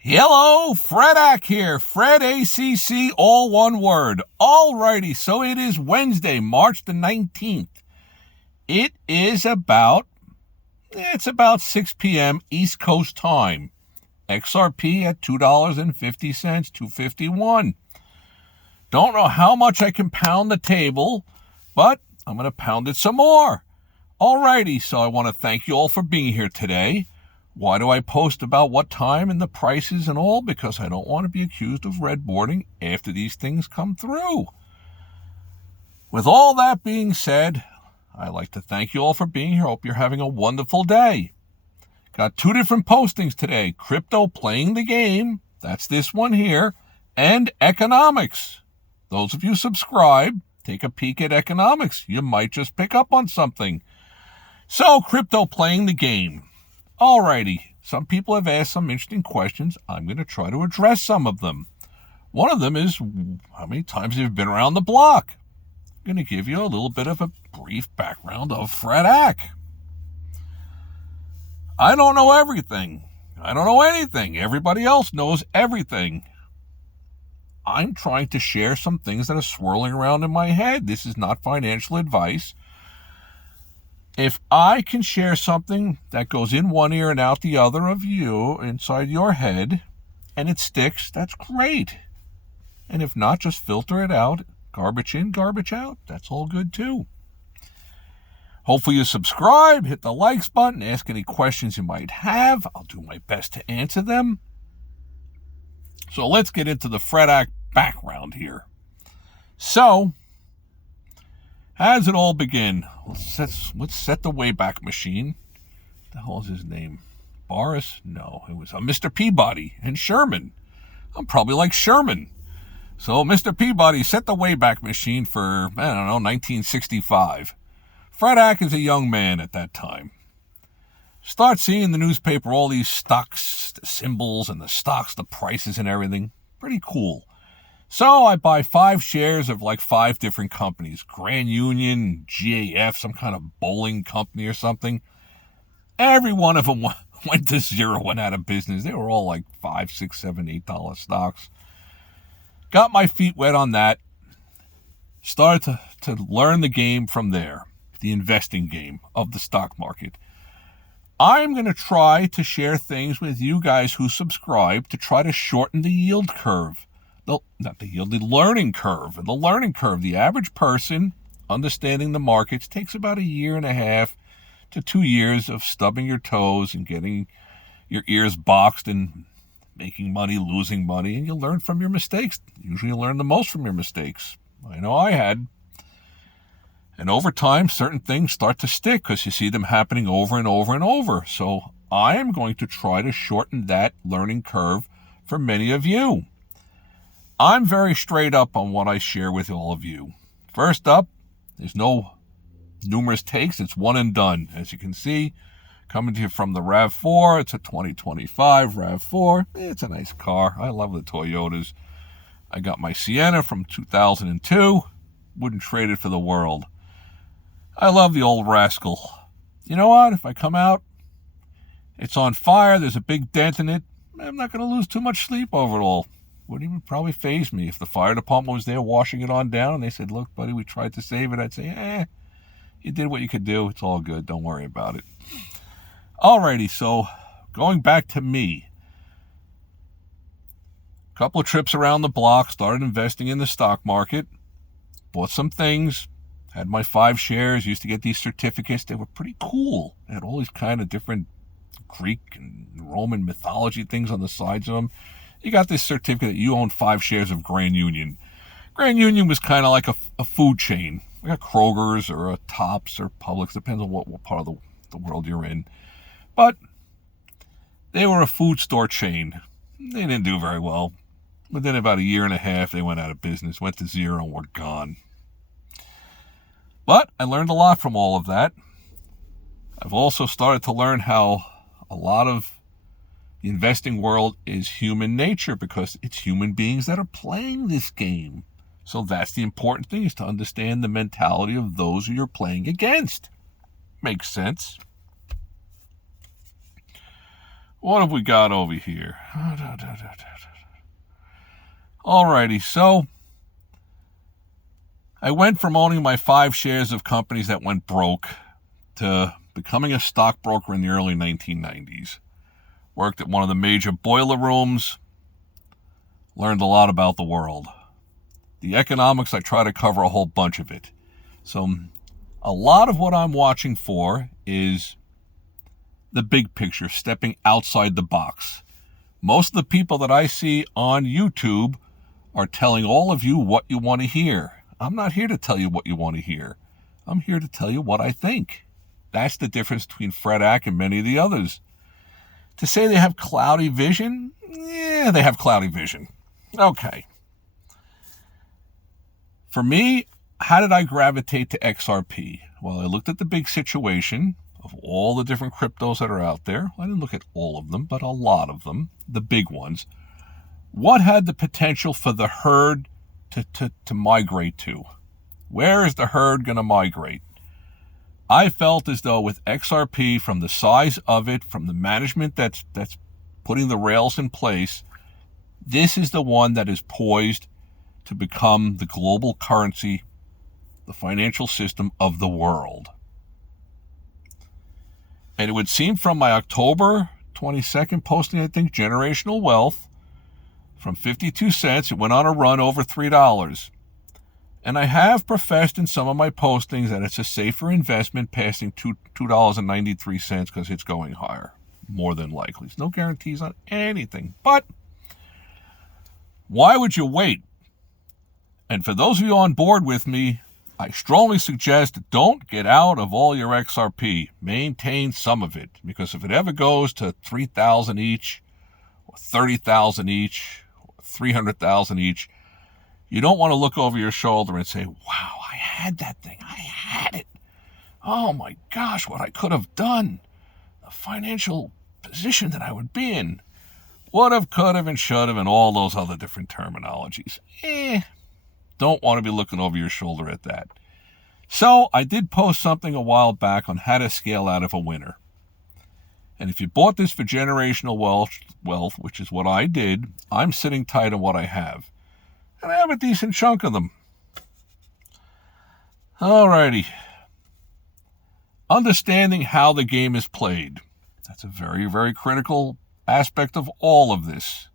Hello, Fredak here. Fred ACC, all one word. Alrighty, so it is Wednesday, March the 19th. It's about 6 p.m. East Coast time. XRP at $2.50, $2.51. Don't know how much I can pound the table, but I'm going to pound it some more. Alrighty, so I want to thank you all for being here today. Why do I post about what time and the prices and all? Because I don't want to be accused of red boarding after these things come through. With all that being said, I'd like to thank you all for being here. Hope you're having a wonderful day. Got two different postings today. Crypto playing the game, that's this one here, and economics. Those of you subscribe, take a peek at economics. You might just pick up on something. So, crypto playing the game. Alrighty, some people have asked some interesting questions. I'm going to try to address some of them. One of them is, how many times have you been around the block? I'm going to give you a little bit of a brief background of Fredak. I don't know everything. I don't know anything. Everybody else knows everything. I'm trying to share some things that are swirling around in my head. This is not financial advice. If I can share something that goes in one ear and out the other of you, inside your head, and it sticks, that's great. And if not, just filter it out. Garbage in, garbage out. That's all good too. Hopefully you subscribe, hit the likes button, ask any questions you might have. I'll do my best to answer them. So let's get into the Fredak background here. So, how does it all begin? Let's set the Wayback Machine. What the hell is his name? Boris? No, it was Mr. Peabody and Sherman. I'm probably like Sherman. So Mr. Peabody set the Wayback Machine for, 1965. Fredak is a young man at that time. Start seeing in the newspaper all these stocks, the symbols and the stocks, the prices and everything. Pretty cool. So I buy 5 shares of like 5 different companies. Grand Union, GAF, some kind of bowling company or something. Every one of them went to zero, went out of business. They were all like $5, $6, $7, $8 stocks. Got my feet wet on that. Started to learn the game from there. The investing game of the stock market. I'm going to try to share things with you guys who subscribe to try to shorten the yield curve. The learning curve. The learning curve. The average person understanding the markets takes about 1.5 to 2 years of stubbing your toes and getting your ears boxed and making money, losing money, and you'll learn from your mistakes. Usually you learn the most from your mistakes. I know I had. And over time, certain things start to stick because you see them happening over and over and over. So I am going to try to shorten that learning curve for many of you. I'm very straight up on what I share with all of you. First up, there's no numerous takes. It's one and done. As you can see, coming to you from the RAV4. It's a 2025 RAV4. It's a nice car. I love the Toyotas. I got my Sienna from 2002. Wouldn't trade it for the world. I love the old rascal. You know what? If I come out, it's on fire, there's a big dent in it, I'm not going to lose too much sleep over it all. Wouldn't even probably faze me. If the fire department was there washing it on down and they said, look, buddy, we tried to save it, I'd say, you did what you could do. It's all good. Don't worry about it. Alrighty, so going back to me. A couple of trips around the block, started investing in the stock market, bought some things, had my 5 shares, used to get these certificates. They were pretty cool. They had all these kind of different Greek and Roman mythology things on the sides of them. You got this certificate that you own 5 shares of Grand Union. Grand Union was kind of like a food chain. We got Kroger's or a Tops or Publix, depends on what part of the world you're in. But they were a food store chain. They didn't do very well. Within about 1.5 years, they went out of business, went to zero, and were gone. But I learned a lot from all of that. I've also started to learn how a lot of the investing world is human nature because it's human beings that are playing this game. So that's the important thing, is to understand the mentality of those who you're playing against. Makes sense. What have we got over here? Alrighty, so I went from owning my 5 shares of companies that went broke to becoming a stockbroker in the early 1990s. Worked at one of the major boiler rooms, learned a lot about the world. The economics, I try to cover a whole bunch of it. So a lot of what I'm watching for is the big picture, stepping outside the box. Most of the people that I see on YouTube are telling all of you what you want to hear. I'm not here to tell you what you want to hear. I'm here to tell you what I think. That's the difference between Fred Ack and many of the others. To say they have cloudy vision, yeah, they have cloudy vision. Okay. For me, how did I gravitate to XRP? Well, I looked at the big situation of all the different cryptos that are out there. I didn't look at all of them, but a lot of them, the big ones. What had the potential for the herd to migrate to? Where is the herd going to migrate? I felt as though with XRP, from the size of it, from the management that's putting the rails in place, this is the one that is poised to become the global currency, the financial system of the world. And it would seem from my October 22nd posting, I think, Generational Wealth, from 52 cents, it went on a run over $3. And I have professed in some of my postings that it's a safer investment passing $2.93 because it's going higher, more than likely. There's no guarantees on anything. But why would you wait? And for those of you on board with me, I strongly suggest don't get out of all your XRP. Maintain some of it, because if it ever goes to 3,000 each, or 30,000 each, or 300,000 each, you don't want to look over your shoulder and say, wow, I had that thing. I had it. Oh my gosh, what I could have done. The financial position that I would be in. Would have, could have, and should have, and all those other different terminologies. Don't want to be looking over your shoulder at that. So I did post something a while back on how to scale out of a winner. And if you bought this for generational wealth, which is what I did, I'm sitting tight on what I have. And I have a decent chunk of them. Alrighty. Understanding how the game is played. That's a very, very critical aspect of all of this.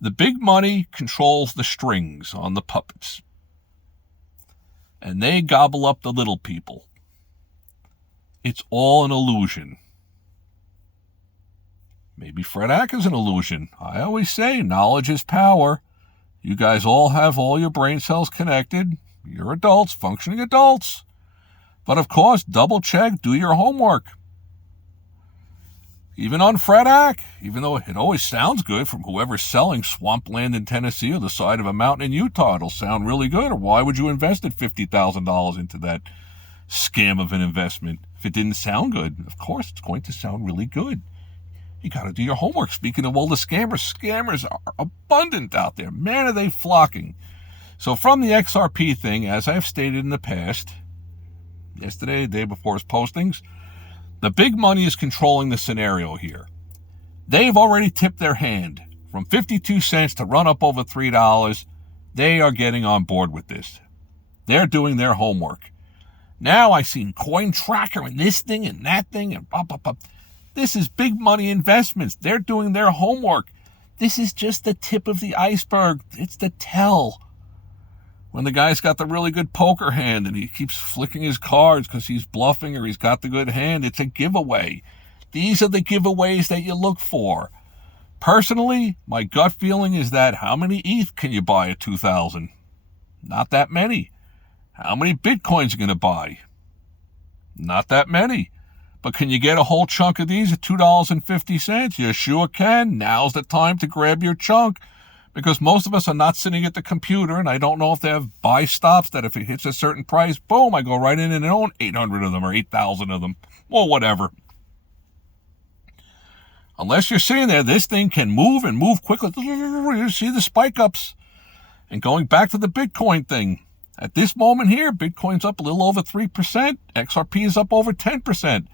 The big money controls the strings on the puppets. And they gobble up the little people. It's all an illusion. Maybe Fred Ack is an illusion. I always say knowledge is power. You guys all have all your brain cells connected. You're adults, functioning adults. But of course, double check, do your homework. Even on Fred Ack, even though it always sounds good from whoever's selling swampland in Tennessee or the side of a mountain in Utah, it'll sound really good. Or why would you invest $50,000 into that scam of an investment if it didn't sound good? Of course, it's going to sound really good. You got to do your homework. Speaking of all the scammers are abundant out there. Man, are they flocking. So from the XRP thing, as I've stated in the past, yesterday, the day before his postings, the big money is controlling the scenario here. They've already tipped their hand. From 52 cents to run up over $3, they are getting on board with this. They're doing their homework. Now I've seen Coin Tracker and this thing and that thing and blah, blah, blah. This is big money investments. They're doing their homework. This is just the tip of the iceberg. It's the tell. When the guy's got the really good poker hand and he keeps flicking his cards because he's bluffing or he's got the good hand, it's a giveaway. These are the giveaways that you look for. Personally, my gut feeling is that how many ETH can you buy at 2,000? Not that many. How many Bitcoins are you going to buy? Not that many. But can you get a whole chunk of these at $2.50? You sure can. Now's the time to grab your chunk. Because most of us are not sitting at the computer, and I don't know if they have buy stops that if it hits a certain price, boom, I go right in and own 800 of them or 8,000 of them, or whatever. Unless you're sitting there, this thing can move and move quickly. You see the spike ups. And going back to the Bitcoin thing, at this moment here, Bitcoin's up a little over 3%. XRP is up over 10%.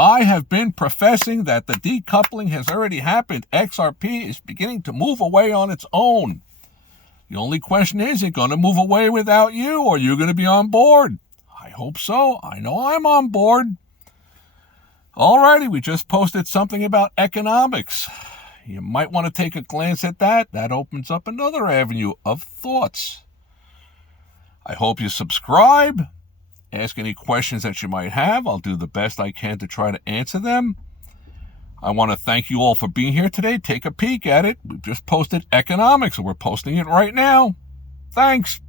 I have been professing that the decoupling has already happened. XRP is beginning to move away on its own. The only question is it going to move away without you, or are you going to be on board? I hope so. I know I'm on board. Alrighty, we just posted something about economics. You might want to take a glance at that. That opens up another avenue of thoughts. I hope you subscribe. Ask any questions that you might have. I'll do the best I can to try to answer them. I want to thank you all for being here today. Take a peek at it. We've just posted economics, and we're posting it right now. Thanks.